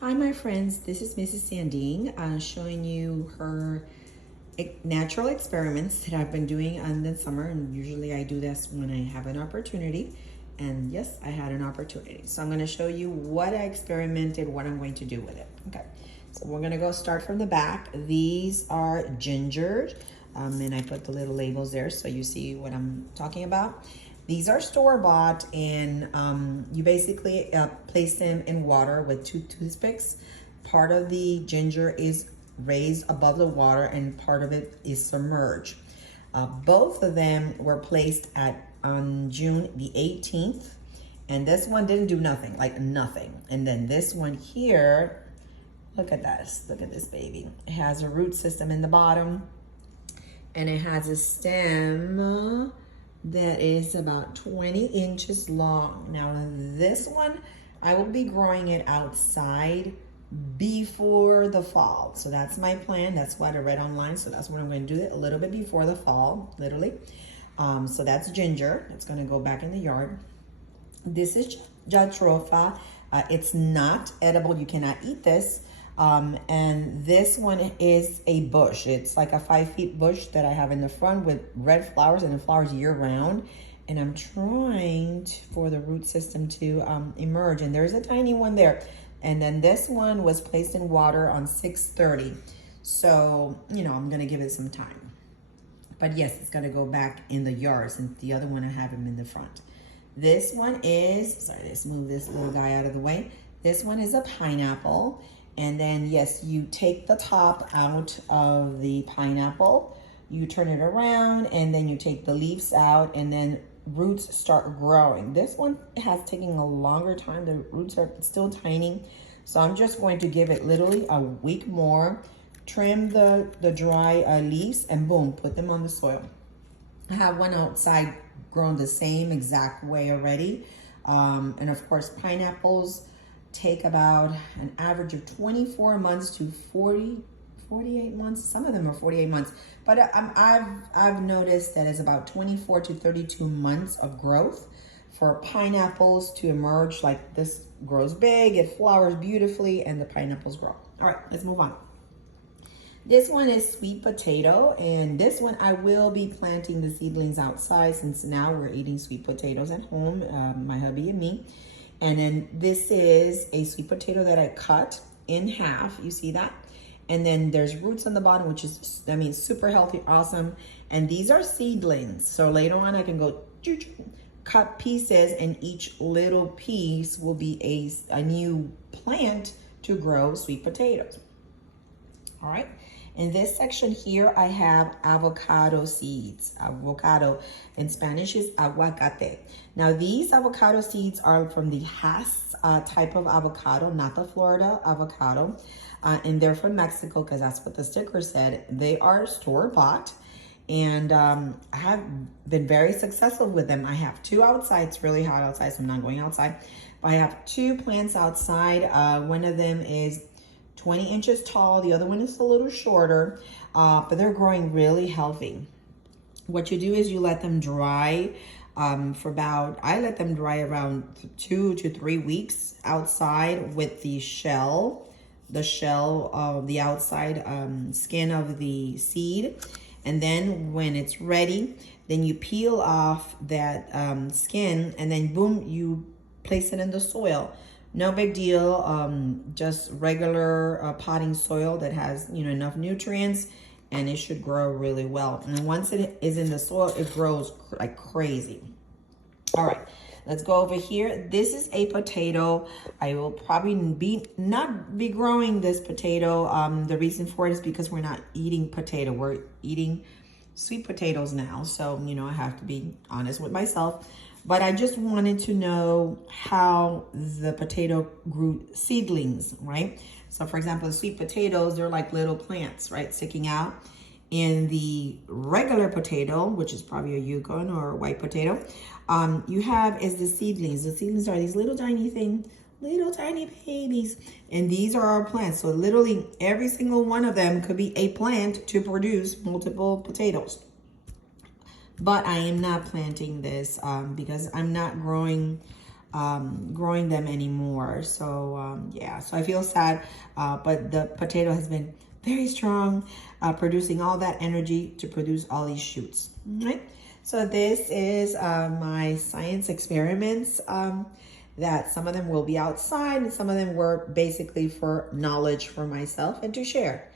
Hi, my friends. This is Mrs. Sandine showing you her natural experiments that I've been doing in the summer. And usually I do this when I have an opportunity. And yes, I had an opportunity. So I'm going to show you what I experimented, what I'm going to do with it. Okay, so we're going to go start from the back. These are ginger. And I put the little labels there so you see what I'm talking about. These are store-bought, and you basically place them in water with 2 toothpicks. Part of the ginger is raised above the water and part of it is submerged. Both of them were placed on June the 18th, and this one didn't do nothing, like nothing. And then this one here, look at this, look at this baby. It has a root system in the bottom, and it has a stem that is about 20 inches long. Now this one, I will be growing it outside before the fall. So that's my plan. That's what I read online. So that's what I'm going to do, it a little bit before the fall, literally. So that's ginger. It's going to go back in the yard. This is Jatropha. It's not edible. You cannot eat this. And this one is a bush. It's like a 5-foot bush that I have in the front with red flowers, and it flowers year round. And I'm trying for the root system to emerge. And there's a tiny one there. And then this one was placed in water on 6:30. So, you know, I'm going to give it some time. But yes, it's going to go back in the yard since the other one I have him in the front. This one is, sorry, let's move this little guy out of the way. This one is a pineapple. And then, yes, you take the top out of the pineapple, you turn it around, and then you take the leaves out, and then roots start growing. This one has taken a longer time. The roots are still tiny. So I'm just going to give it literally a week more, trim the dry leaves, and boom, put them on the soil. I have one outside grown the same exact way already. And of course, pineapples take about an average of 24 months to 48 months. Some of them are 48 months, but I've noticed that it's about 24 to 32 months of growth for pineapples to emerge. Like this grows big, it flowers beautifully, and the pineapples grow. All right, let's move on. This one is sweet potato, and this one I will be planting the seedlings outside since now we're eating sweet potatoes at home, my hubby and me. And then this is a sweet potato that I cut in half. You see that? And then there's roots on the bottom, which is, I mean, super healthy, awesome. And these are seedlings. So later on I can go cut pieces, and each little piece will be a new plant to grow sweet potatoes. All right. In this section here, I have avocado seeds. Avocado in Spanish is aguacate. Now, these avocado seeds are from the Hass type of avocado, not the Florida avocado. And they're from Mexico because that's what the sticker said. They are store-bought. And I have been very successful with them. I have 2 outside. It's really hot outside, so I'm not going outside. But I have 2 plants outside. One of them is 20 inches tall. The other one is a little shorter, but they're growing really healthy. What you do is you let them dry I let them dry around 2 to 3 weeks outside with the shell of the outside skin of the seed. And then when it's ready, then you peel off that skin, and then boom, you place it in the soil. No big deal, just regular potting soil that has, you know, enough nutrients, and it should grow really well. And once it is in the soil, it grows like crazy. All right, let's go over here. This is a potato. I will probably not be growing this potato. The reason for it is because we're not eating potato. We're eating sweet potatoes now. So, you know, I have to be honest with myself. But I just wanted to know how the potato grew seedlings, right? So for example, the sweet potatoes, they're like little plants, right? Sticking out. In the regular potato, which is probably a Yukon or a white potato, you have is the seedlings. The seedlings are these little tiny things, little tiny babies. And these are our plants. So literally every single one of them could be a plant to produce multiple potatoes. But I am not planting this because I'm not growing growing them anymore. So yeah, so I feel sad, but the potato has been very strong, producing all that energy to produce all these shoots. Right? So this is my science experiments. That some of them will be outside and some of them were basically for knowledge for myself and to share.